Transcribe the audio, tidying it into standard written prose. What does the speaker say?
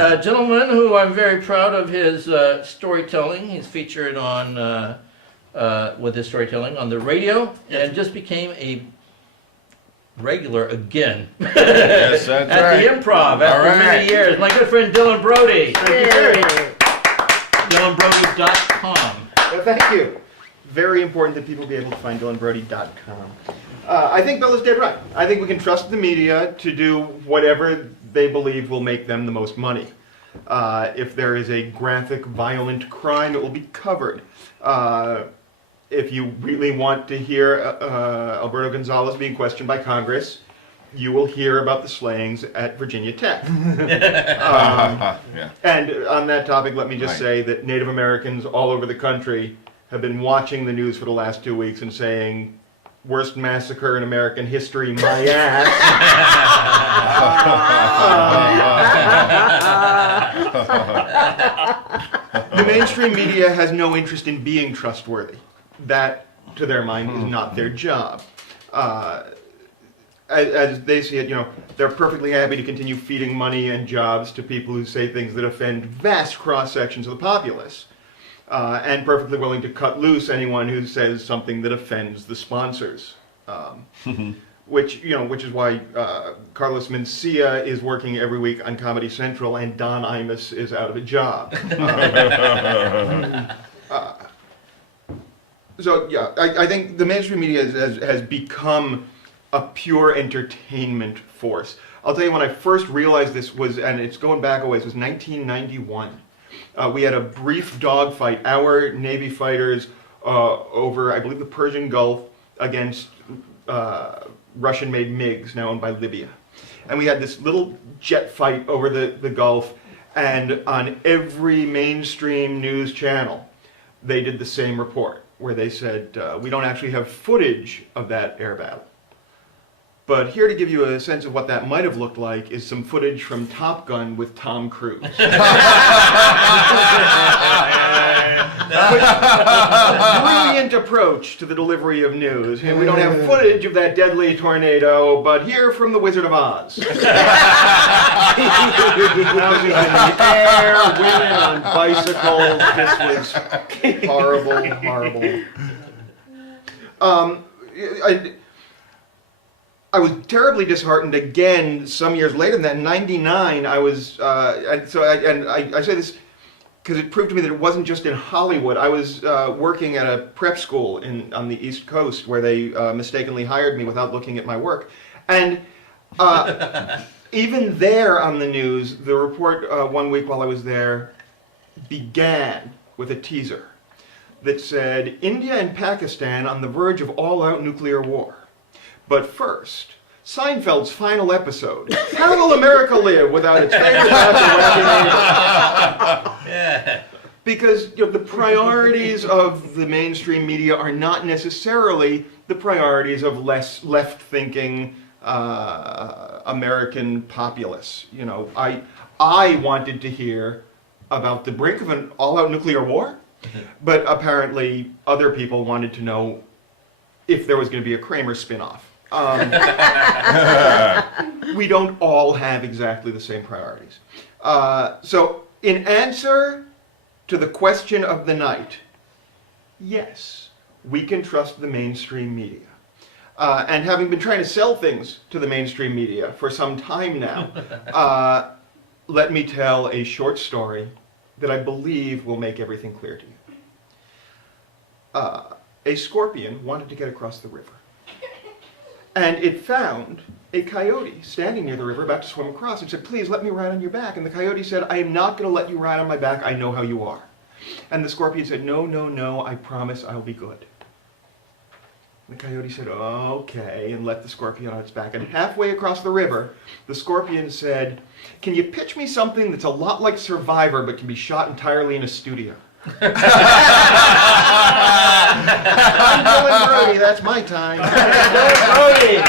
A gentleman who I'm very proud of his storytelling. He's featured on with his storytelling on the radio, and just became a regular again. Yes, that's at right. the Improv after many years. My good friend Dylan Brody. DylanBrody.com. Well, thank you. Very important that people be able to find DylanBrody.com. I think Bill is dead right. I think we can trust the media to do whatever they believe will make them the most money. If there is a graphic, violent crime, it will be covered. If you really want to hear Alberto Gonzalez being questioned by Congress, you will hear about the slayings at Virginia Tech. And on that topic, let me just say that Native Americans all over the country have been watching the news for the last 2 weeks and saying, worst massacre in American history, my ass. The mainstream media has no interest in being trustworthy. That, to their mind, is not their job. As they see it, they're perfectly happy to continue feeding money and jobs to people who say things that offend vast cross-sections of the populace. And perfectly willing to cut loose anyone who says something that offends the sponsors. Which is why Carlos Mencia is working every week on Comedy Central and Don Imus is out of a job. I think the mainstream media has become a pure entertainment force. I'll tell you, when I first realized this and it's going back a ways, was 1991. We had a brief dogfight, our Navy fighters over, I believe, the Persian Gulf against Russian-made MiGs, now owned by Libya. And we had this little jet fight over the Gulf, and on every mainstream news channel, they did the same report, where they said, we don't actually have footage of that air battle. But here to give you a sense of what that might have looked like is some footage from Top Gun with Tom Cruise. Brilliant approach to the delivery of news. We don't have footage of that deadly tornado, but here from the Wizard of Oz. Houses in the air, women on bicycles. This was horrible, horrible. I was terribly disheartened again some years later. In that '99, I was, I say this because it proved to me that it wasn't just in Hollywood. I was working at a prep school on the East Coast where they mistakenly hired me without looking at my work. And even there on the news, the report 1 week while I was there began with a teaser that said, India and Pakistan on the verge of all-out nuclear war. But first, Seinfeld's final episode. How will America live without its famous neighbor? Because the priorities of the mainstream media are not necessarily the priorities of less left-thinking American populace. I wanted to hear about the brink of an all-out nuclear war, but apparently other people wanted to know if there was going to be a Kramer spin-off. We don't all have exactly the same priorities. So, in answer to the question of the night, yes, we can trust the mainstream media. And having been trying to sell things to the mainstream media for some time now, let me tell a short story that I believe will make everything clear to you. A scorpion wanted to get across the river. And it found a coyote standing near the river about to swim across and said, please let me ride on your back. And the coyote said, I am not going to let you ride on my back. I know how you are. And the scorpion said, no, no, no, I promise I'll be good. And the coyote said, okay, and let the scorpion on its back. And halfway across the river, the scorpion said, can you pitch me something that's a lot like Survivor but can be shot entirely in a studio? I'm Dylan Brody, that's my time. Dylan Brody!